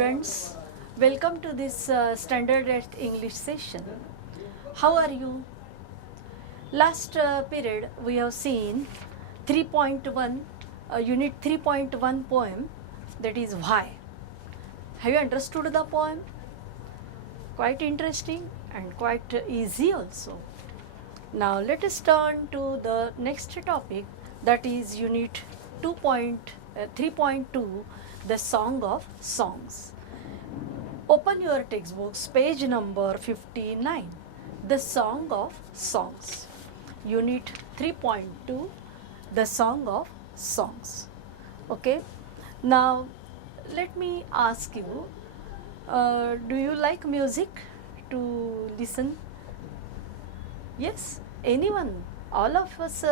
students, welcome to this standard English session. How are you? Last period we have seen 3.1 unit 3.1 poem, that is why. Have you understood the poem? Quite interesting and quite easy also. Now let us turn to the next topic, that is unit 3.2, the Song of Songs. Open your textbooks, page number 59, the Song of Songs. Unit 3.2, the Song of Songs. Okay, now let me ask you, do you like music to listen? Yes, anyone, all of us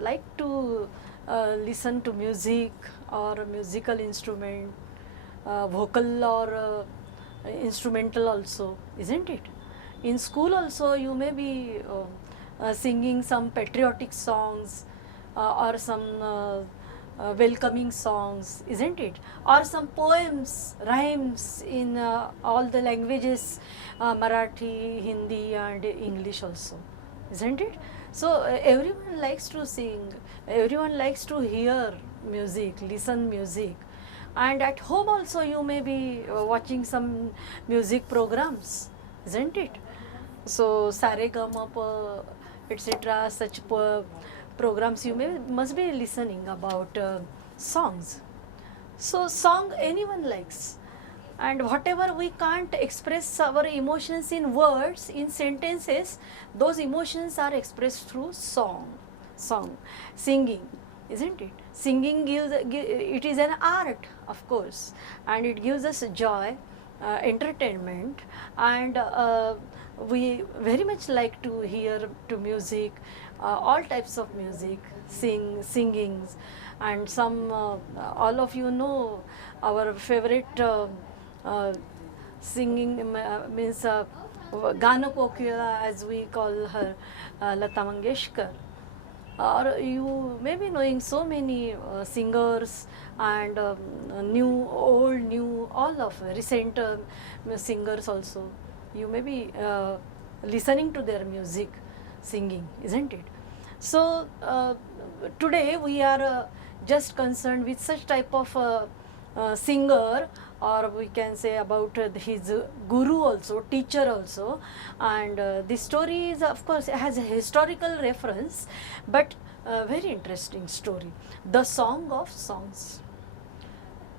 like to listen to music or a musical instrument, vocal or instrumental also, isn't it? In school also you may be singing some patriotic songs or some welcoming songs, isn't it? Or some poems, rhymes in all the languages, Marathi, Hindi and English also, isn't it? So everyone likes to sing, everyone likes to hear music, listen music, and at home also you may be watching some music programs, isn't it? So Saregama, etc., such programs you must be listening about songs. So song anyone likes, and whatever we can't express our emotions in words, in sentences, those emotions are expressed through song, singing, isn't it? Singing it is an art, of course, and it gives us joy, entertainment, and we very much like to hear to music, all types of music, singings, and some all of you know our favorite singing means Gana Kokila, as we call her, Lata Mangeshkar. Or you may be knowing so many singers and new, old, new, all of recent singers also. You may be listening to their music, singing, isn't it? So today we are just concerned with such type of singer, or we can say about his guru also, teacher also, and this story is, of course, has a historical reference, but very interesting story. The Song of Songs.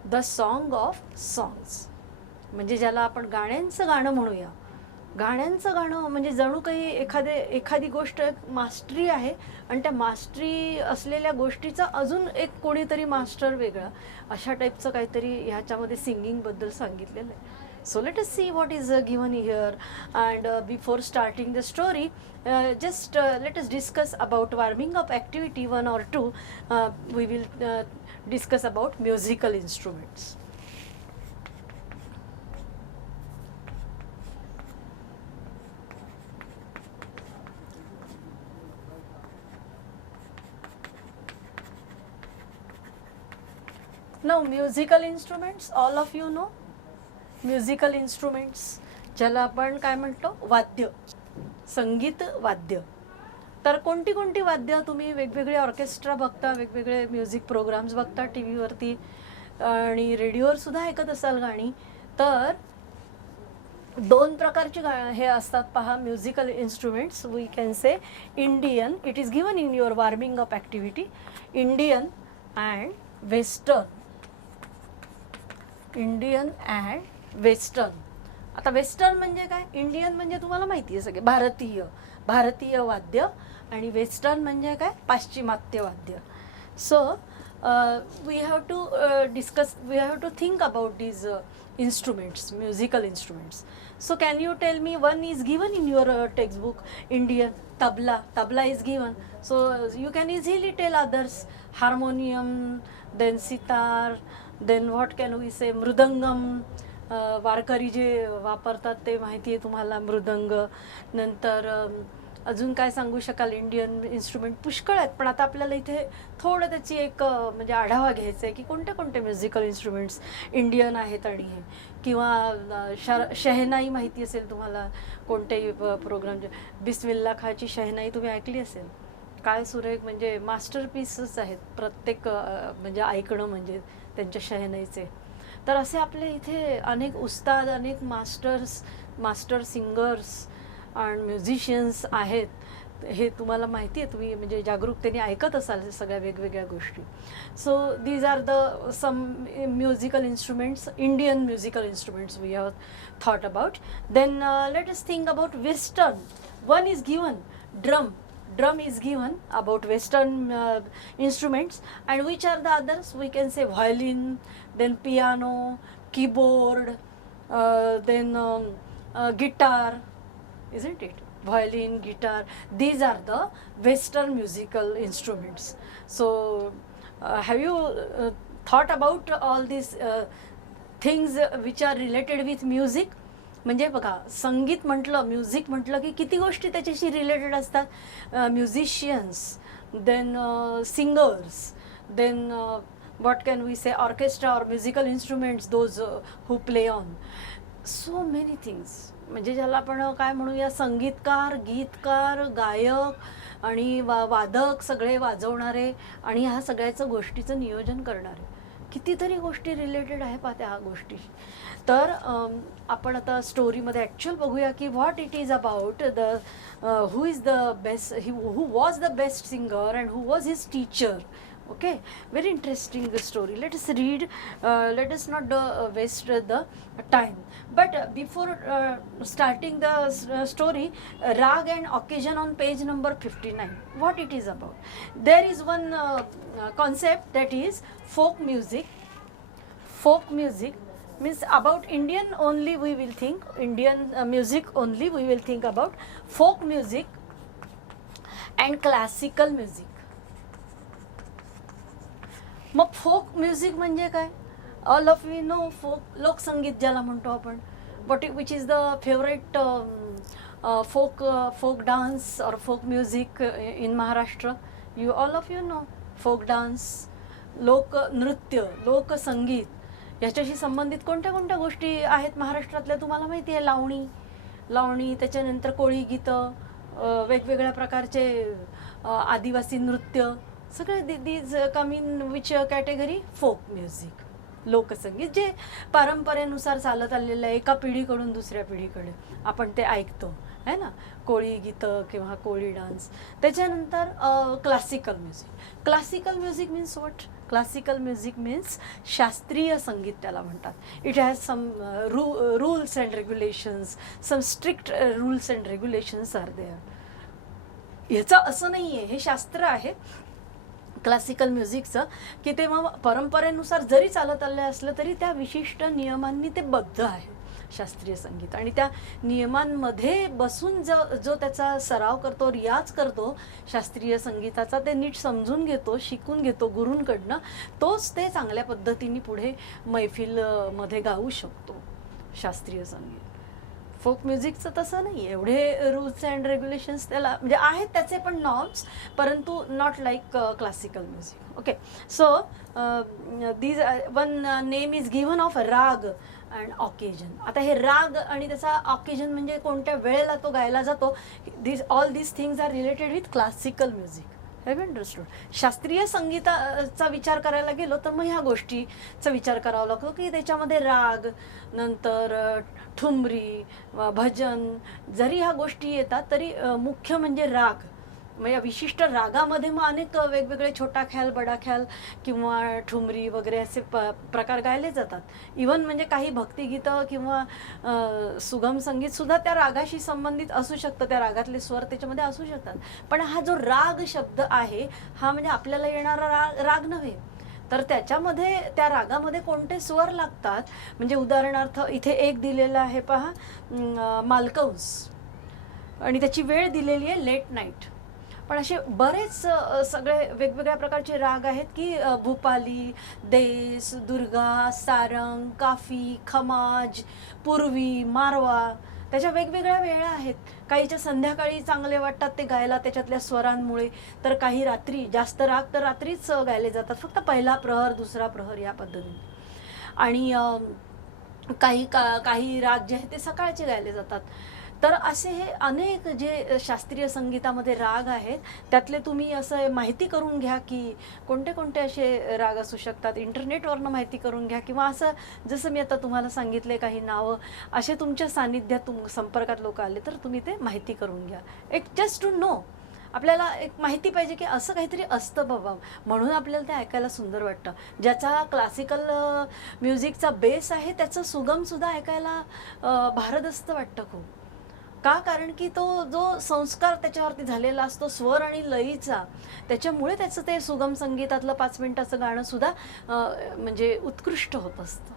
The Song of Songs म्हणजे ज्याला आपण गाण्यांचं गाणं म्हणूया. गाण्यांचं गाणं म्हणजे जणू काही एखादी गोष्ट मास्टरी आहे, आणि त्या मास्टरी असलेल्या गोष्टीचा अजून एक कोणीतरी मास्टर वेगळा, अशा टाईपचं काहीतरी ह्याच्यामध्ये सिंगिंगबद्दल सांगितलेलं आहे. So let us see what is given here, and before starting the story just let us discuss about warming up activity 1 or 2. We will discuss about musical instruments. Now musical instruments, all of you know musical instruments, ज्याला आपण काय म्हणतो, वाद्य, संगीत वाद्य. तर कोणती कोणती वाद्य तुम्ही वेगवेगळे ऑर्केस्ट्रा बघता, वेगवेगळे म्युझिक प्रोग्राम्स बघता टी व्हीवरती आणि रेडिओवर सुद्धा ऐकत असाल गाणी. तर दोन प्रकारची हे असतात पहा, musical instruments. We can say Indian, it is given in your warming up activity, Indian and western. Indian and western. आता वेस्टर्न म्हणजे काय, इंडियन म्हणजे तुम्हाला माहिती आहे सगळे, भारतीय वाद्य, आणि वेस्टर्न म्हणजे काय, पाश्चिमात्य वाद्य. So we have to discuss, we have to think about these instruments, musical instruments. So can you tell me, one is given in your textbook, Indian, tabla is given, so you can easily tell others, harmonium, then sitar, then what can we say, mridangam, Warkari जे वापरतात ते माहिती आहे तुम्हाला, मृदंग. नंतर अजून काय सांगू शकाल? इंडियन इन्स्ट्रुमेंट पुष्कळ आहेत, पण आता आपल्याला इथे थोडं त्याची एक म्हणजे आढावा घ्यायचा आहे की कोणते कोणते म्युझिकल इन्स्ट्रुमेंट्स इंडियन आहेत. आणि हे किंवा शहनाई माहिती असेल तुम्हाला, कोणत्याही प्रोग्रामच्या बिस्मिल्ला खाची शहनाई तुम्ही ऐकली असेल. काय सुरेख, म्हणजे मास्टरपीसच आहेत प्रत्येक म्हणजे ऐकणं म्हणजे त्यांच्या शहनाईचे. तर असे आपले इथे अनेक उस्ताद, अनेक मास्टर सिंगर्स आणि म्युझिशियन्स आहेत. हे तुम्हाला माहिती आहे, तुम्ही म्हणजे जागरूकतेने ऐकत असाल सगळ्या वेगवेगळ्या गोष्टी. So these are the some musical instruments, Indian musical instruments we have thought about. Then let us think about western. One is given drum. Drum is given about Western instruments, and which are the others? We can say violin, then piano, keyboard, then guitar, isn't it? Violin, guitar, these are the Western musical instruments. So have you thought about all these things which are related with music? म्हणजे बघा, संगीत म्हटलं, music म्हटलं की किती गोष्टी त्याच्याशी related असतात. Musicians, then singers, then what can we say, orchestra और musical instruments, those who play on so many things. म्हणजे ज्याला आपण काय म्हणूया, संगीतकार, गीतकार, गायक आणि वादक, सगळे वाजवणारे आणि ह्या सगळ्याचं गोष्टीचं नियोजन करणारे. कितीतरी गोष्टी रिलेटेड आहे पहा त्या गोष्टीशी. तर आपण आता स्टोरीमध्ये ॲक्च्युअल बघूया की what it is about the who is the best, who was the best singer and who was his teacher. Okay, very interesting story. Let us read, let us not waste the time. But before starting the story, rag and occasion on page number 59, what it is about? There is one concept, that is folk music. Folk music means about Indian only we will think, Indian music only we will think about. Folk music and classical music. मग folk music म्हणजे काय? All of we know folk, लोकसंगीत ज्याला म्हणतो आपण. But which is the favourite folk dance और folk music in Maharashtra? You all of you know folk dance, लोकनृत्य, लोकसंगीत, ह्याच्याशी संबंधित कोणत्या कोणत्या गोष्टी आहेत महाराष्ट्रातल्या तुम्हाला माहिती आहे? लावणी, त्याच्यानंतर कोळी गीतं, वेगवेगळ्या प्रकारचे आदिवासी नृत्य, सगळे these come in which category? Folk music, लोकसंगीत, जे परंपरेनुसार चालत आलेलं आहे, एका पिढीकडून दुसऱ्या पिढीकडे आपण ते ऐकतो है ना, कोळी गीतं किंवा कोळी डान्स. त्याच्यानंतर classical music. Classical music means what? Classical music means शास्त्रीय संगीत त्याला म्हणतात. It has some rules and regulations, some strict rules and regulations are there. ह्याचं असं नाही आहे, हे शास्त्र आहे क्लासिकल म्युझिकचं, की ते मग परंपरेनुसार जरी चालत आलं असलं तरी त्या विशिष्ट नियमांनी ते बद्ध आहे शास्त्रीय संगीत. आणि त्या नियमांमध्ये बसून जो त्याचा सराव करतो, रियाज करतो शास्त्रीय संगीताचा, ते नीट समजून घेतो, शिकून घेतो गुरूंकडनं, तोच ते चांगल्या पद्धतीने पुढे मैफिलमध्ये गाऊ शकतो शास्त्रीय संगीत. फोक म्युझिकचं तसं नाही, एवढे रूल्स अँड रेग्युलेशन्स त्याला म्हणजे आहेत त्याचे पण नॉर्म्स, परंतु not like classical music. Okay, so these one name is given of राग अँड ऑकेजन. आता हे राग आणि त्याचा ऑकेजन म्हणजे कोणत्या वेळेला तो गायला जातो, all these things are related with classical music. Have understood? शास्त्रीय संगीताचा विचार करायला गेलो तर मग ह्या गोष्टीचा विचार करावा लागतो की त्याच्यामध्ये राग, नंतर ठुमरी, भजन, जरी ह्या गोष्टी येतात तरी मुख्य म्हणजे राग. मग या विशिष्ट रागामध्ये मग अनेक वेगवेगळे छोटा ख्याल, बडा ख्याल किंवा ठुमरी वगैरे असे प्रकार गायले जातात. इवन म्हणजे काही भक्तिगीतं किंवा सुगम संगीतसुद्धा त्या रागाशी संबंधित असू शकतं, त्या रागातले स्वर त्याच्यामध्ये असू शकतात. पण हा जो राग शब्द आहे हा म्हणजे आपल्याला येणारा राग नव्हे, तर त्याच्यामध्ये त्या रागामध्ये कोणते स्वर लागतात. म्हणजे उदाहरणार्थ इथे एक दिलेलं आहे पहा, मालकंस, आणि त्याची वेळ दिलेली आहे लेट नाईट. पण असे बरेच सगळे वेगवेगळ्या प्रकारचे राग आहेत की भूपाली, देस, दुर्गा, सारंग, काफी, खमाज, पूर्वी, मारवा, त्याच्या वेगवेगळ्या वेळा आहेत. काहीच्या संध्याकाळी चांगले वाटतात ते गायला त्याच्यातल्या स्वरांमुळे, तर काही रात्री, जास्त राग तर रात्रीच गायले जातात, फक्त पहिला प्रहर, दुसरा प्रहर या पद्धतीने. आणि काही राग जे आहेत ते सकाळचे गायले जातात. तर असे हे अनेक जे शास्त्रीय संगीतामध्ये राग आहेत, त्यातले तुम्ही असं माहिती करून घ्या की कोणते कोणते असे राग असू शकतात. इंटरनेटवरनं माहिती करून घ्या, किंवा असं जसं मी आता तुम्हाला सांगितले काही नावं, असे तुमच्या सानिध्यात संपर्कात लोक आले तर तुम्ही ते माहिती करून घ्या. एक जस्ट टू नो, आपल्याला एक माहिती पाहिजे की असं काहीतरी असतं बाबा, म्हणून आपल्याला ते ऐकायला सुंदर वाटतं. ज्याचा क्लासिकल म्युझिकचा बेस आहे त्याचं सुगमसुद्धा ऐकायला भारदस्त वाटतं खूप. का? कारण की तो जो संस्कार त्याच्यावरती झालेला असतो स्वर आणि लयीचा, त्याच्यामुळे त्याचं ते सुगम संगीतातलं 5 मिनिटाचं गाणं सुद्धा म्हणजे उत्कृष्ट होत असतं.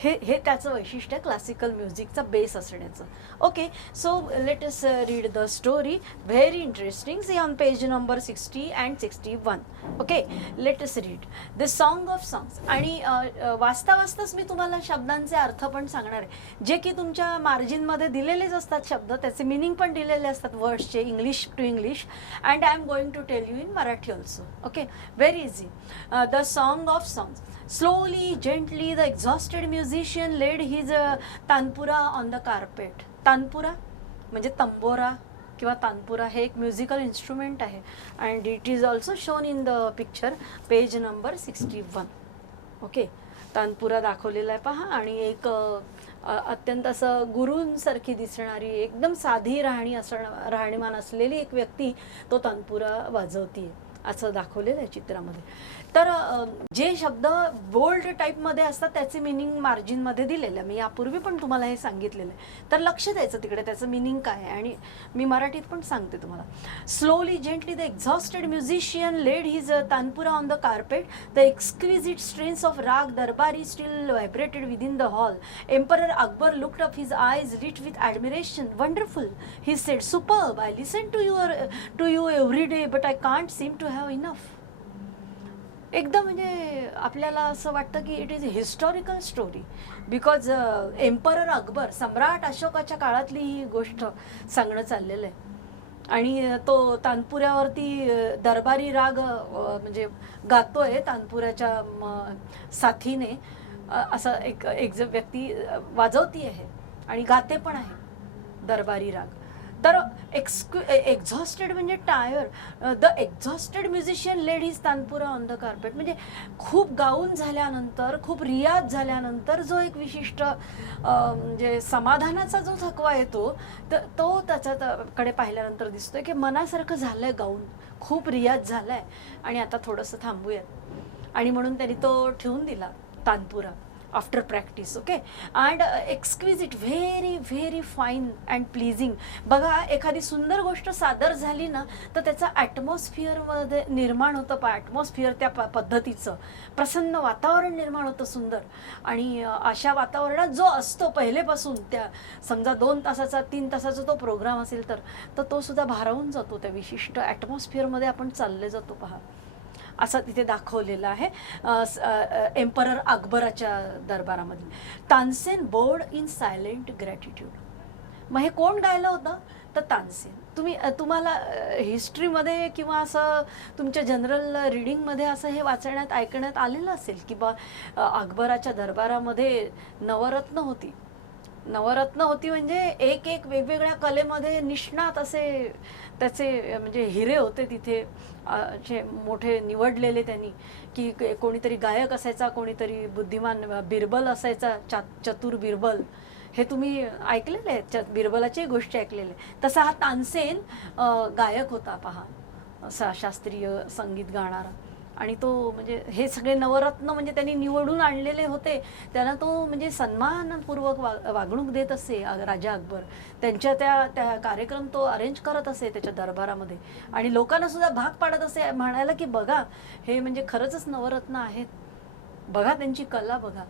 हे त्याचं वैशिष्ट्य आहे क्लासिकल म्युझिकचा बेस असण्याचं. Okay, so let us read the story. Very interesting. See on page number 60 and 61. Okay, let us read the song of songs. आणि वाचता वाचताच मी तुम्हाला शब्दांचे अर्थ पण सांगणार आहे, जे की तुमच्या मार्जिनमध्ये दिलेलेच असतात शब्द, त्याचे मिनिंग पण दिलेले असतात वर्ड्सचे, English to English. And I am going to tell you in Marathi also. Okay, very easy. The song of songs. Slowly, gently, the exhausted musician laid his tanpura on the carpet. Tanpura म्हणजे तंबोरा किंवा तानपुरा हे एक musical instrument आहे, and it is also shown in the picture, page number 61. Okay, tanpura दाखवलेला आहे पहा. आणि एक अत्यंत असं गुरूंसारखी दिसणारी, एकदम साधी राहणीमान असलेली एक व्यक्ती तो तानपुरा वाजवतीये असं दाखवलेलं आहे चित्रामध्ये. तर जे शब्द बोल्ड टाईपमध्ये असतात त्याचे मिनिंग मार्जिनमध्ये दिलेलं आहे. मी यापूर्वी पण तुम्हाला हे सांगितलेलं आहे, तर लक्ष द्यायचं तिकडे त्याचं मिनिंग काय आहे. आणि मी मराठीत पण सांगते तुम्हाला. Slowly gently the exhausted musician laid his tanpura on the carpet. The exquisite strains of raga Darbari still vibrated within the hall. Emperor Akbar looked up, his eyes lit with admiration. Wonderful, he said. Superb. I listen to you every day, but I can't seem to have enough. एकदम म्हणजे आपल्याला असं वाटतं की it is a historical story, because emperor Akbar, सम्राट अशोकाच्या काळातली ही गोष्ट सांगणं चाललेलं आहे. आणि तो तानपुऱ्यावरती दरबारी राग म्हणजे गातोय तानपुऱ्याच्या साथीने, असं एक व्यक्ती वाजवती आहे आणि गाते पण आहे दरबारी राग. तर एक्झॉस्टेड म्हणजे tire. The exhausted musician laid his tanpura on the carpet. म्हणजे खूप गाऊन झाल्यानंतर, खूप रियाज झाल्यानंतर जो एक विशिष्ट म्हणजे समाधानाचा जो थकवा येतो, तर तो त्याच्याकडे पाहिल्यानंतर दिसतोय की मनासारखं झालंय गाऊन, खूप रियाज झालाय आणि आता थोडंसं थांबूयात. आणि म्हणून त्यांनी तो ठेवून दिला tanpura after practice. Okay, and exquisite, very very fine and pleasing. बघा, एखादी सुंदर गोष्ट सादर झाली ना, तर त्याचं ॲटमॉस्फिअरमध्ये निर्माण होतं, ॲटमॉस्फिअर त्या पद्धतीचं प्रसन्न वातावरण निर्माण होतं सुंदर. आणि अशा वातावरणात जो असतो पहिलेपासून, त्या समजा 2 तासाचा 3 तासाचा तो प्रोग्राम असेल तर तो सुद्धा भारावून जातो. त्या विशिष्ट ॲटमॉस्फिअरमध्ये आपण चालले जातो पहा, असं तिथे दाखवलेलं आहे एम्परर अकबराच्या दरबारामध्ये. Tansen bowed in silent gratitude. मग हे कोण गायलं होतं? तर तानसेन. तुम्हाला हिस्ट्रीमध्ये किंवा असं तुमच्या जनरल रीडिंगमध्ये असं हे वाचण्यात ऐकण्यात आलेलं असेल की बा अकबराच्या दरबारामध्ये नवरत्न होती. नवरत्न होती म्हणजे एक वेगवेगळ्या कलेमध्ये निष्णात असे त्याचे म्हणजे हिरे होते तिथे, जे मोठे निवडलेले त्यांनी, की कोणीतरी गायक असायचा, कोणीतरी बुद्धिमान बिरबल असायचा, चतुर बिरबल. हे तुम्ही ऐकलेले आहेत, बिरबलाची गोष्टी ऐकलेल्या. तसा हा तानसेन गायक होता पहा, असा शास्त्रीय संगीत गाणारा. आणि तो म्हणजे हे सगळे नवरत्न म्हणजे त्यांनी निवडून आणलेले होते. त्याला तो म्हणजे सन्मानपूर्वक वागणूक देत असे राजा अकबर. त्यांच्या त्या कार्यक्रम तो अरेंज करत असे त्याच्या दरबारामध्ये, आणि लोकांना सुद्धा भाग पाडत असे, म्हणायला की बघा हे म्हणजे खरंच नवरत्न आहेत, बघा त्यांची कला बघा.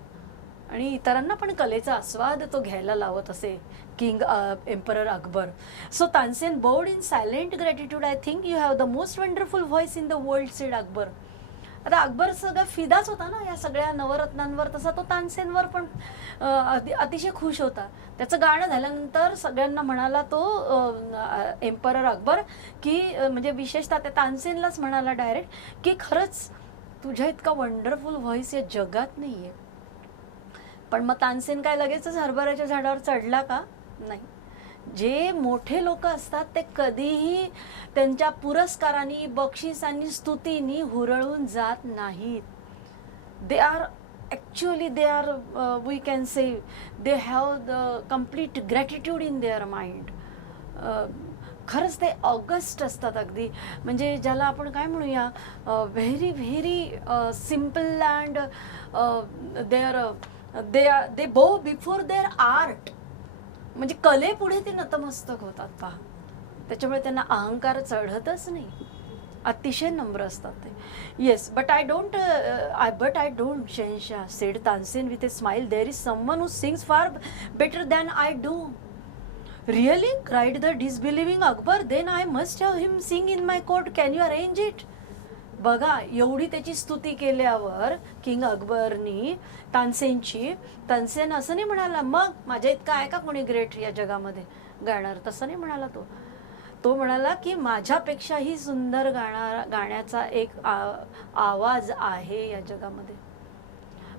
आणि इतरांना पण कलेचा आस्वाद तो घ्यायला लावत असे king emperor Akbar. So Tansen bowed in silent gratitude. I think you have the most wonderful voice in the world, sed Akbar. आता अकबर सगळा फिदाच होता ना या सगळ्या नवरत्नांवर, तसा तो तानसेनवर पण अतिशय खुश होता. त्याचं गाणं झाल्यानंतर सगळ्यांना म्हणाला तो एम्परर अकबर की म्हणजे विशेषतः त्या तानसेनलाच म्हणाला डायरेक्ट की खरंच तुझ्या इतका वंडरफुल व्हॉइस या जगात नाहीये. पण मग तानसेन काय लगेचच हरभऱ्याच्या झाडावर चढला का? नाही. जे मोठे लोक असतात ते कधीही त्यांच्या पुरस्कारांनी, बक्षिसांनी, स्तुतींनी हुरळून जात नाहीत. They are actually they are we can say they have the complete gratitude in their mind. खरंच ते ऑगस्ट असतात अगदी, म्हणजे ज्याला आपण काय म्हणूया very very simple and they बो बिफोर देअर आर्ट. म्हणजे कलेपुढे ते नतमस्तक होतात पहा. त्याच्यामुळे त्यांना अहंकार चढतच नाही, अतिशय नम्र असतात ते. Yes, but I don't Shahenshah said Tansen with a smile, there is someone who sings far better than I do. Really cried the disbelieving Akbar, then I must have him sing in my court, can you arrange it. बघा, एवढी त्याची स्तुती केल्यावर king अकबरनी तानसेनची, Tansen असं नाही म्हणाला मग माझ्या इतका आहे का कोणी ग्रेट या जगामध्ये गाणार, तसं नाही म्हणाला तो म्हणाला की माझ्यापेक्षाही सुंदर गाण्याचा एक आवाज आहे या जगामध्ये.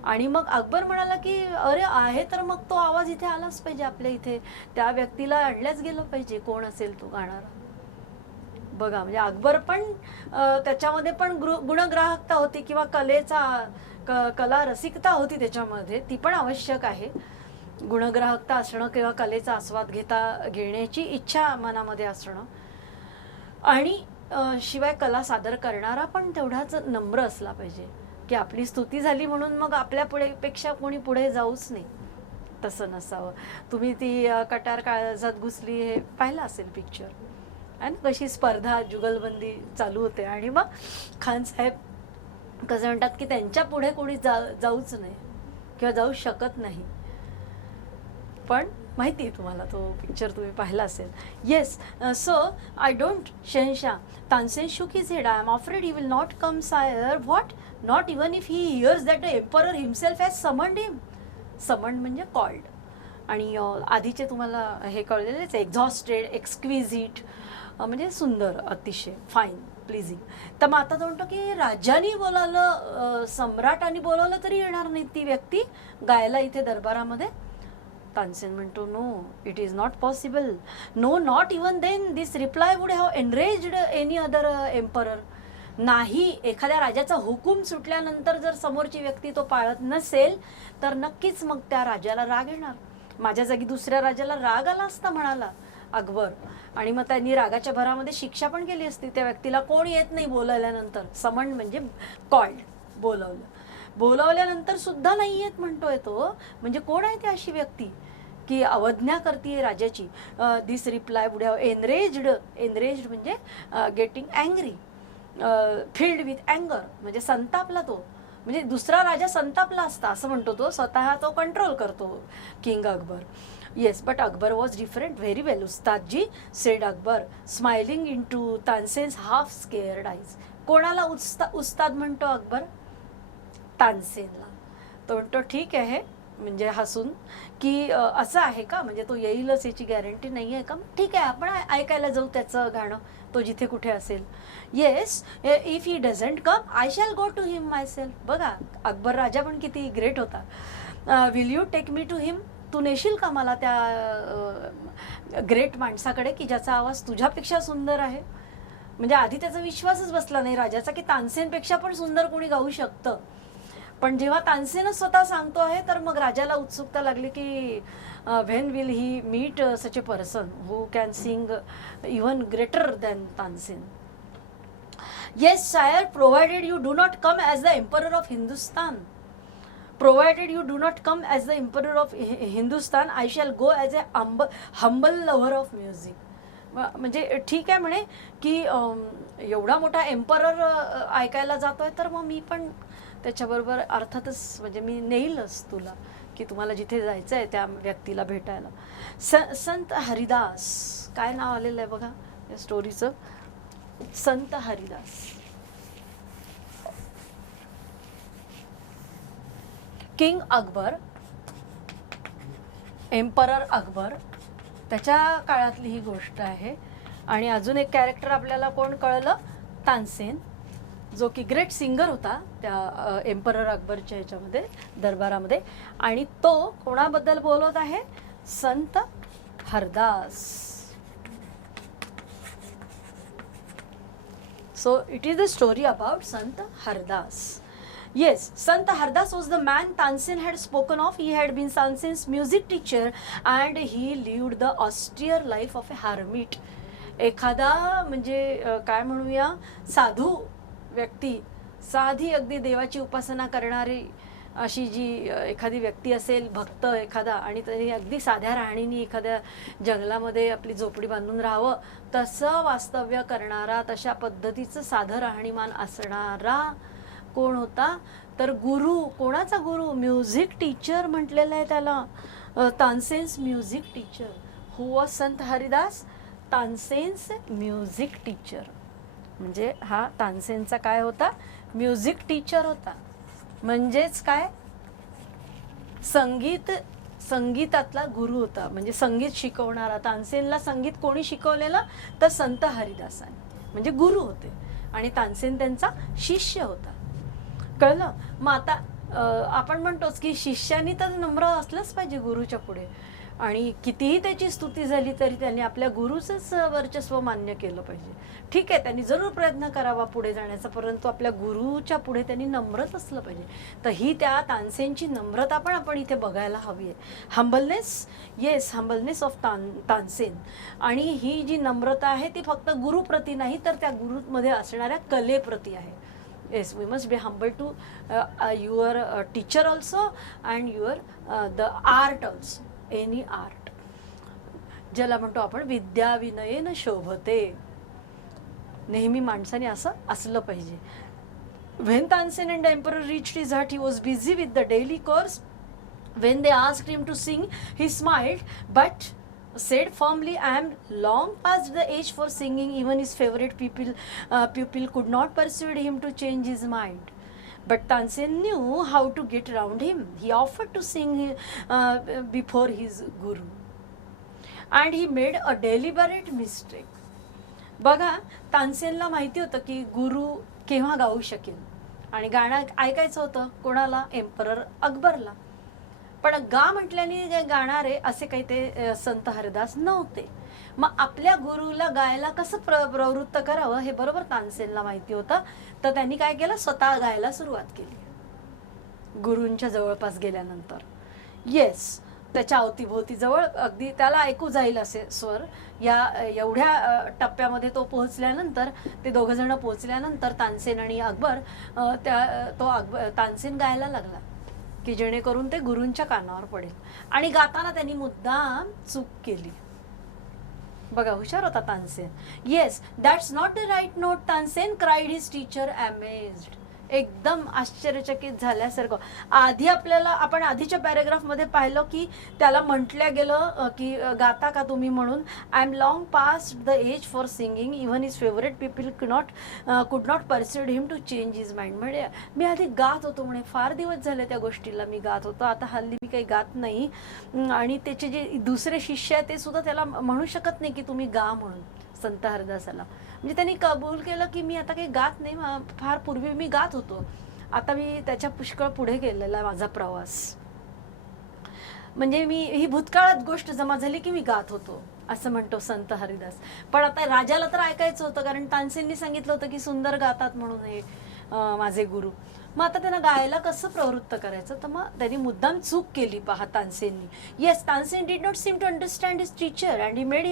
आणि मग अकबर म्हणाला की अरे आहे तर मग तो आवाज इथे आलाच पाहिजे आपल्या इथे, त्या व्यक्तीला आणल्याच गेलं पाहिजे, कोण असेल तो गाणारा. बघा, म्हणजे अकबर पण त्याच्यामध्ये पण गुणग्राहकता होती किंवा कला रसिकता होती त्याच्यामध्ये, ती पण आवश्यक आहे. गुणग्राहकता असणं किंवा कलेचा आस्वाद घेण्याची इच्छा मनामध्ये असणं, आणि शिवाय कला सादर करणारा पण तेवढाच नम्र असला पाहिजे की आपली स्तुती झाली म्हणून मग आपल्या पेक्षा कोणी पुढे जाऊच नाही, तसं नसावं. तुम्ही ती कटार काळजात घुसली हे पाहिलं असेल पिक्चर, आणि कशी स्पर्धा जुगलबंदी चालू होते आणि मग खान साहेब कसं म्हणतात की त्यांच्या पुढे कोणी जाऊच नाही किंवा जाऊ शकत नाही. पण माहिती आहे तुम्हाला, तो पिक्चर तुम्ही पाहिला असेल. येस, सो आय डोंट शहनशाह. Tansen shook his head. I am afraid he will not come, sire. What? Not even if he hears that the emperor himself has summoned him. Summoned म्हणजे कॉल्ड. आणि आधीचे तुम्हाला हे कळलेलेच, exhausted, exquisite म्हणजे सुंदर, अतिशय fine, pleasing. तर मग आता तो म्हणतो की राजांनी बोलावलं, सम्राटांनी बोलावलं तरी येणार नाही ती व्यक्ती गायला इथे दरबारामध्ये. तानसेन म्हणतो no, it is not possible. No, not even then this reply would have enraged any other emperor. नाही, एखाद्या राजाचा हुकूम सुटल्यानंतर जर समोरची व्यक्ती तो पाळत नसेल तर नक्कीच मग त्या राजाला राग येणार. माझ्या जागी दुसऱ्या राजाला राग आला असता म्हणाला अकबर, आणि मग त्यांनी रागाच्या भरामध्ये शिक्षा पण केली असती त्या व्यक्तीला. कोण येत नाही बोलावल्यानंतर, समन म्हणजे कॉल्ड, बोलावल्यानंतर सुद्धा नाही येत म्हणतोय तो. म्हणजे कोण आहे ती अशी व्यक्ती की अवज्ञा करते राजाची. दिस रिप्लाय वुड हॅव एनरेज्ड म्हणजे गेटिंग अँग्री, फिल्ड विथ अँगर म्हणजे संतापला तो, म्हणजे दुसरा राजा संतापला असता असं म्हणतो तो. स्वतः तो कंट्रोल करतो king Akbar. Yes, but Akbar was different. Very well Ustadji, said Akbar smiling into Tansen's half scared eyes. कोणाला उस्ताद म्हणतो अकबर? तानसेनला. तो म्हणतो ठीक आहे, म्हणजे हसून की असं आहे का, म्हणजे तो येईलच याची गॅरंटी नाही आहे का? ठीक आहे, आपण ऐकायला जाऊ त्याचं गाणं, तो जिथे कुठे असेल. Yes, if he doesn't come I shall go to him myself. बघा, अकबर राजा पण किती ग्रेट होता. Will you take me to him? तू नेशील का मला त्या ग्रेट माणसाकडे की ज्याचा आवाज तुझ्यापेक्षा सुंदर आहे? म्हणजे आधी त्याचा विश्वासच बसला नाही राजाचा की तानसेनपेक्षा पण सुंदर कोणी गाऊ शकतं. पण जेव्हा तानसेनच स्वतः सांगतो आहे तर मग राजाला उत्सुकता लागली की when will he meet such a person who can sing even greater than Tansen. Yes sire, provided you do not come as the emperor of Hindustan. Provided you do not come as the emperor of Hindustan, I shall go as a humble lover of music. म्हणजे ठीक आहे म्हणे की एवढा मोठा emperor ऐकायला जातोय तर मग मी पण त्याच्याबरोबर अर्थातच म्हणजे मी नेईलच तुला की तुम्हाला जिथे जायचं आहे त्या व्यक्तीला भेटायला. संत हरिदास, काय नाव आलेलं आहे बघा या स्टोरीचं, संत हरिदास. किंग अकबर, एम्परर अकबर, त्याच्या काळातली ही गोष्ट आहे. आणि अजून एक कॅरेक्टर आपल्याला कोण कळलं, तानसेन, जो की ग्रेट सिंगर होता त्या एम्परर अकबरच्या ह्याच्यामध्ये दरबारामध्ये. आणि तो कोणाबद्दल बोलत आहे, संत Hardas. So it is the story about Sant Hardas. Yes, Sant Hardas was the man Tansen had spoken of. He had been Tansen's music teacher and he lived the austere life of a hermit. एखादा म्हणजे काय म्हणूया, साधू व्यक्ती, साधी अगदी देवाची उपासना करणारी अशी जी एखादी व्यक्ती असेल, भक्त एखादा, आणि तरी अगदी साध्या राहणीने एखाद्या जंगलामध्ये आपली झोपडी बांधून राहावं तसं वास्तव्य करणारा, तशा पद्धतीचं साधं राहणीमान असणारा कोण होता, तर गुरु. कोणाचा गुरु? म्युझिक टीचर म्हटलेलं आहे त्याला, Tansen's music teacher. Who was Sant Haridas? Tansen's music teacher. म्हणजे हा तानसेनचा काय होता, म्युझिक टीचर होता. म्हणजेच काय, संगीतातला गुरु होता, म्हणजे संगीत शिकवणारा. तानसेनला संगीत कोणी शिकवलेलं, तर संत हरिदासाने, म्हणजे गुरु होते आणि तानसेन त्यांचा शिष्य होता. कळलं? मग आता आपण म्हणतोच की शिष्यानी तर नम्र असलंच पाहिजे गुरुच्या पुढे, आणि कितीही त्याची स्तुती झाली तरी त्यांनी आपल्या गुरुचंच वर्चस्व मान्य केलं पाहिजे. ठीक आहे, त्यांनी जरूर प्रयत्न करावा पुढे जाण्याचा, परंतु आपल्या गुरुच्या पुढे त्यांनी नम्रच असलं पाहिजे. तर ही त्या तानसेनची नम्रता पण आपण इथे बघायला हवी आहे. Humbleness, yes, humbleness of Tansen. आणि ही जी नम्रता आहे ती फक्त गुरुप्रती नाही, तर त्या गुरुमध्ये असणाऱ्या कलेप्रती आहे. Yes, we must be humble to your teacher also and your the art also, any art. ज्याला म्हणतो आपण विद्या विनयेन शोभते. नेहमी माणसाने असं असलं पाहिजे. When Tansen and the emperor reached his hut, he was busy with the daily course. When they asked him to sing, he smiled, but said firmly, I am long past the age for singing. Even his favorite pupil could not persuade him to change his mind. But Tansen knew how to get around him. He offered to sing before his guru. And he made a deliberate mistake. बघा, तानसेनला माहिती होतं की गुरु केव्हा गाऊ शकेल, आणि गाणं ऐकायचं होतं कोणाला, एम्परर अकबरला. पण गा म्हटल्याने गाणारे असे काही ते संत हरिदास नव्हते. मग आपल्या गुरुला गायला कसं प्रवृत्त करावं हे बरोबर तानसेनला माहिती होतं. तर त्यांनी काय केलं, स्वतः गायला सुरुवात केली गुरूंच्या जवळपास गेल्यानंतर. येस, त्याच्या अवतीभोवती जवळ अगदी त्याला ऐकू जाईल असे स्वर. या एवढ्या टप्प्यामध्ये तो पोहोचल्यानंतर, ते दोघं जण पोहोचल्यानंतर तानसेन आणि अकबर, तानसेन गायला लागला की जेणेकरून ते गुरूंच्या कानावर पडेल. आणि गाताना त्यांनी मुद्दाम चूक केली. बघा, हुशार होता Tansen. Yes, that's not the right note, Tansen cried his teacher amazed. एकदम आश्चर्यचकित झाल्यासारखं. आपण आधीच्या पॅरेग्राफमध्ये पाहिलं की त्याला म्हटलं गेलं की गाता का तुम्ही म्हणून. I am long past the age for singing. Even his favourite people could not persuaded him to change his mind. म्हणजे मी आधी गात होतो म्हणे, फार दिवस झाले त्या गोष्टीला मी गात होतो, आता हल्ली मी काही गात नाही. आणि त्याचे जे दुसरे शिष्य आहेत ते सुद्धा त्याला म्हणू शकत नाही की तुम्ही गा म्हणून, संत हरदासाला. म्हणजे त्यांनी कबूल केलं की मी आता काही गात नाही, फार पूर्वी मी गात होतो, आता मी त्याच्या पुष्कळ पुढे गेलेला माझा प्रवास. म्हणजे ही भूतकाळात गोष्ट जमा झाली की मी गात होतो, असं म्हणतो संत हरिदास. पण आता राजाला तर ऐकायचं होतं, कारण तानसेननी सांगितलं होतं की सुंदर गातात म्हणून हे माझे गुरु. मग आता त्यांना गायला कसं प्रवृत्त करायचं, तर मग त्यांनी मुद्दाम चूक केली पहा तानसेननी. Yes, Tansen did not seem to understand his teacher and he made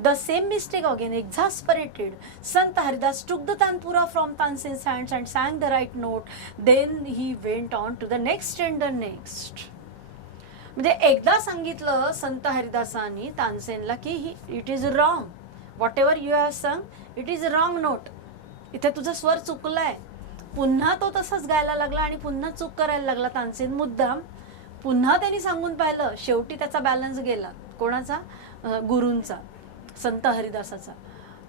the same mistake again. Exasperated, Sant Haridas took the tanpura from Tansen's hands and sang the right note. Then he went on to the next and the next. म्हणजे एकदा सांगितलं संत हरिदासांनी तानसेनला की it is wrong, what ever you have संग, it is wrong note, इथे तुझा स्वर चुकलाय. पुन्हा तो तसाच गायला लागला आणि पुन्हा चूक करायला लागला तानसेन मुद्दाम. पुन्हा त्यांनी सांगून पाहिलं, शेवटी त्याचा बॅलन्स गेला. कोणाचा? गुरूंचा, संत हरिदासाचा.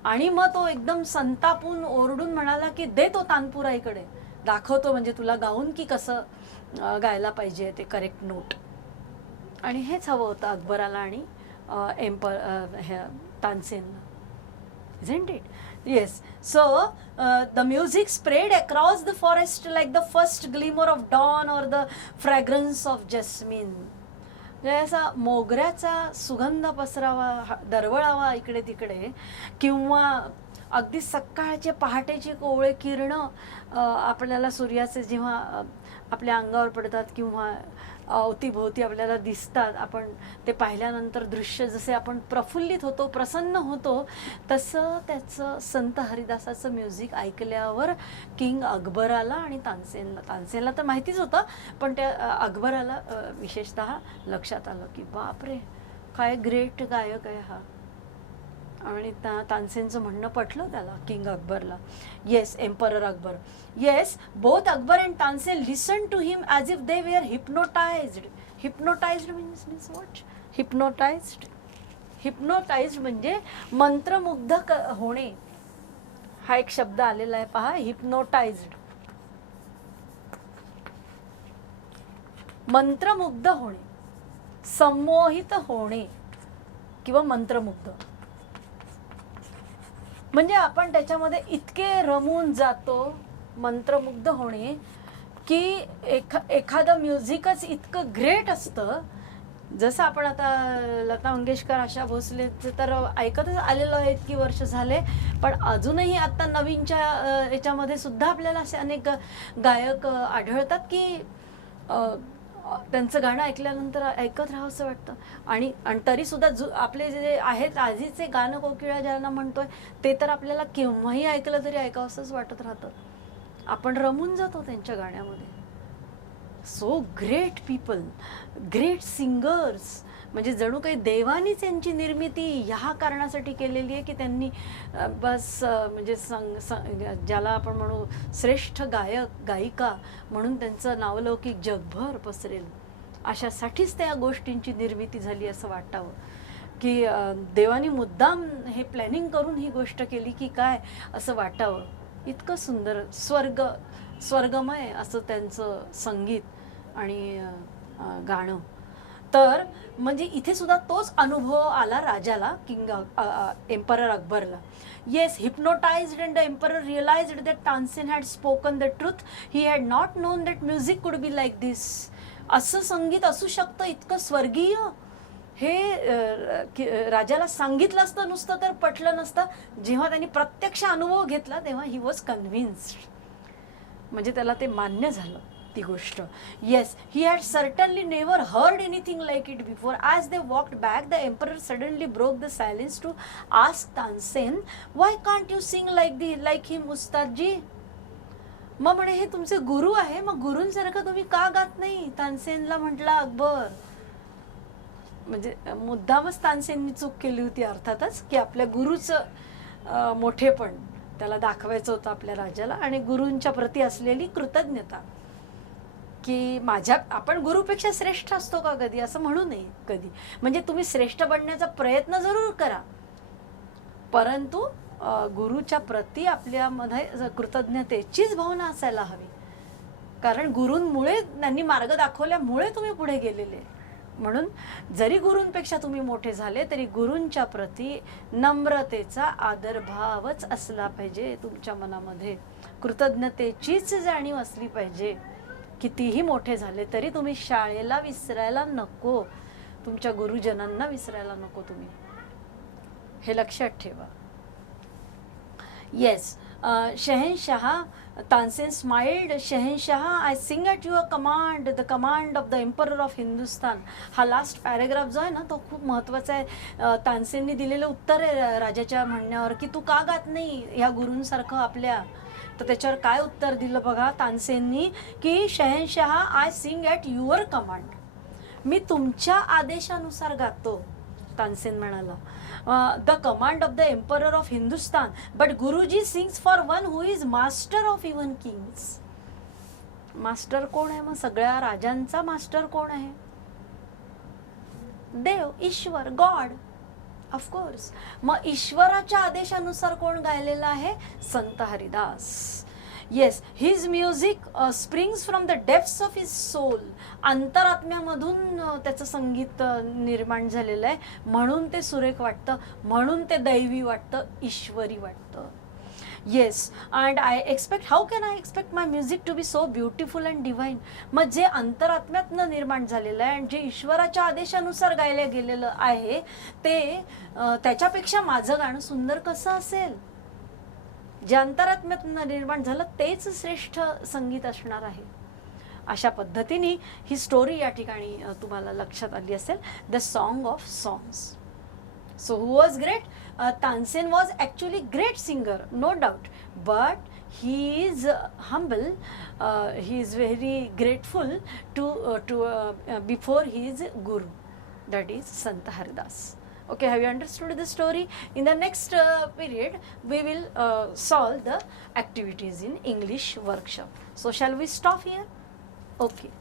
आणि मग तो एकदम संतापून ओरडून म्हणाला की दे तो तानपुरा इकडे. दाखवतो म्हणजे तुला गाऊन की कसं गायला पाहिजे ते करेक्ट नोट. आणि हेच हवं होतं अकबराला आणि तानसेनला. Isn't it? Yes. So the music spread across the forest like the first glimmer of dawn or the fragrance of jasmine. म्हणजे असा मोगऱ्याचा सुगंध पसरावा, दरवळावा इकडे तिकडे, किंवा अगदी सकाळचे पहाटेची कोवळे किरणं आपल्याला सूर्याचे जेव्हा आपल्या अंगावर पडतात किंवा अवतीभोवती आपल्याला दिसतात, आपण ते पाहिल्यानंतर दृश्य जसे आपण प्रफुल्लित होतो, प्रसन्न होतो, तसं त्याचं संत हरिदासाचं म्युझिक ऐकल्यावर किंग अकबराला आणि तानसेनला तर माहितीच होतं, पण त्या अकबराला विशेषतः लक्षात आलं की बापरे, काय ग्रेट गायक आहे हा. आणि तानसेनचं म्हणणं पटलं त्याला, किंग अकबरला. Yes, emperor Akbar. Yes, both Akbar and Tansen listen to him as if they were hypnotized. Hypnotized means what? Hypnotized म्हणजे मंत्रमुग्ध होणे. हा एक शब्द आलेला आहे पहा, हिप्नोटाइज्ड. मंत्रमुग्ध होणे, संमोहित होणे किंवा मंत्रमुग्ध. म्हणजे आपण त्याच्यामध्ये इतके रमून जातो, मंत्रमुग्ध होणे, की एखादं म्युझिकच इतकं ग्रेट असतं. जसं आपण आता लता मंगेशकर, आशा भोसले तर ऐकतच आलेलो आहे इतकी वर्ष झाले, पण अजूनही आता नवीनच्या याच्यामध्ये सुद्धा आपल्याला असे अनेक गायक आढळतात की त्यांचं गाणं ऐकल्यानंतर ऐकत राहावंसं वाटतं. आणि तरीसुद्धा आपले जे आहेत आधीचे गाणं कोकिळा ज्यांना म्हणतोय ते तर आपल्याला केव्हाही ऐकलं तरी ऐकावंसंच वाटत राहतं. आपण रमून जातो त्यांच्या गाण्यामध्ये. So great people, great singers, म्हणजे जणू काही देवानीच यांची निर्मिती ह्या कारणासाठी केलेली आहे की त्यांनी बस म्हणजे ज्याला आपण म्हणू श्रेष्ठ गायक गायिका म्हणून त्यांचं नावलौकिक जगभर पसरेल, अशासाठीच त्या गोष्टींची निर्मिती झाली असं वाटावं. की देवानी मुद्दाम हे प्लॅनिंग करून ही गोष्ट केली की काय असं वाटावं. इतकं सुंदर स्वर्गमय असं त्यांचं संगीत आणि गाणं. तर म्हणजे इथे सुद्धा तोच अनुभव आला राजाला, किंग एम्परर अकबरला. Yes, hypnotized and the emperor realized that Tansen had spoken the truth. He had not known that music could be like this. असं संगीत असू शकतं, इतकं स्वर्गीय. हे राजाला सांगितलं असतं नुसतं तर पटलं नसतं. जेव्हा त्यांनी प्रत्यक्ष अनुभव घेतला तेव्हा ही वॉज कन्व्हिन्स्ड, म्हणजे त्याला ते मान्य झालं ती गोष्ट. Yes, he had certainly never heard anything like it before. As they walked back the emperor suddenly broke the silence to ask Tansen, why can't you sing like him Ustadji. मग म्हणे हे तुमचे गुरु आहे, मग गुरूंसारखं तुम्ही का गात नाही, तानसेनला म्हटला अकबर. म्हणजे मुद्दामच तानसेननी चूक केली होती अर्थातच, की आपल्या गुरुचं मोठेपण त्याला दाखवायचं होतं आपल्या राजाला, आणि गुरूंच्या प्रती असलेली कृतज्ञता, की आपण गुरुपेक्षा श्रेष्ठ असतो का कधी, असं म्हणू नये कधी. म्हणजे तुम्ही श्रेष्ठ बनण्याचा प्रयत्न जरूर करा, परंतु गुरुच्या प्रती आपल्यामध्ये कृतज्ञतेचीच भावना असायला हवी. कारण गुरूंमुळे, त्यांनी मार्ग दाखवल्यामुळे तुम्ही पुढे गेलेले. म्हणून जरी गुरूंपेक्षा तुम्ही मोठे झाले तरी गुरूंच्या प्रती नम्रतेचा आदरभावच असला पाहिजे तुमच्या मनामध्ये. कृतज्ञतेचीच जाणीव असली पाहिजे. कितीही मोठे झाले तरी तुम्ही शाळेला विसरायला नको, तुमच्या गुरुजनांना विसरायला नको तुम्ही, हे लक्षात ठेवा. Yes, Shahenshah Tansen smiled. Shahenshah, I sing at your command, the command of the emperor of Hindustan. हा लास्ट पॅरेग्राफ जो आहे ना तो खूप महत्त्वाचा आहे. तानसेननी दिलेलं उत्तर आहे राजाच्या म्हणण्यावर की तू का गात नाही ह्या गुरूंसारखं आपल्या. तर त्याच्यावर काय उत्तर दिलं बघा तानसेननी, की Shahenshah, I sing at your command. मी तुमच्या आदेशानुसार गातो, तानसेन म्हणाला. The command of the emperor of Hindustan, but Guruji sings for one who is master of even kings. Master कोण आहे मग? सगळ्या राजांचा मास्टर कोण आहे? देव, ईश्वर, गॉड, ऑफकोर्स. मग ईश्वराच्या आदेशानुसार कोण गायलेला आहे? Sant Haridas. Yes, his music springs from the depths of his soul. अंतरात्म्यामधून त्याचं संगीत निर्माण झालेलं आहे, म्हणून ते सुरेख वाटतं, म्हणून ते दैवी वाटतं, ईश्वरी वाटतं. Yes, and I expect, how can I expect my music to be so beautiful and divine. मग जे अंतरात्म्यातनं निर्माण झालेलं आहे आणि जे ईश्वराच्या आदेशानुसार गायलं गेलेलं आहे ते त्याच्यापेक्षा माझं गाणं सुंदर कसं असेल. जे अंतरात्म्यातनं निर्माण झालं तेच श्रेष्ठ संगीत असणार आहे. अशा पद्धतीने ही स्टोरी या ठिकाणी तुम्हाला लक्षात आली असेल. The song of songs. So who was great? Tansen was actually great singer, no doubt, but he is humble. He is very grateful to before his guru, that is Sant Haridas. Okay, have you understood the story? In the next period, we will solve the activities in English workshop. So shall we stop here? Okay.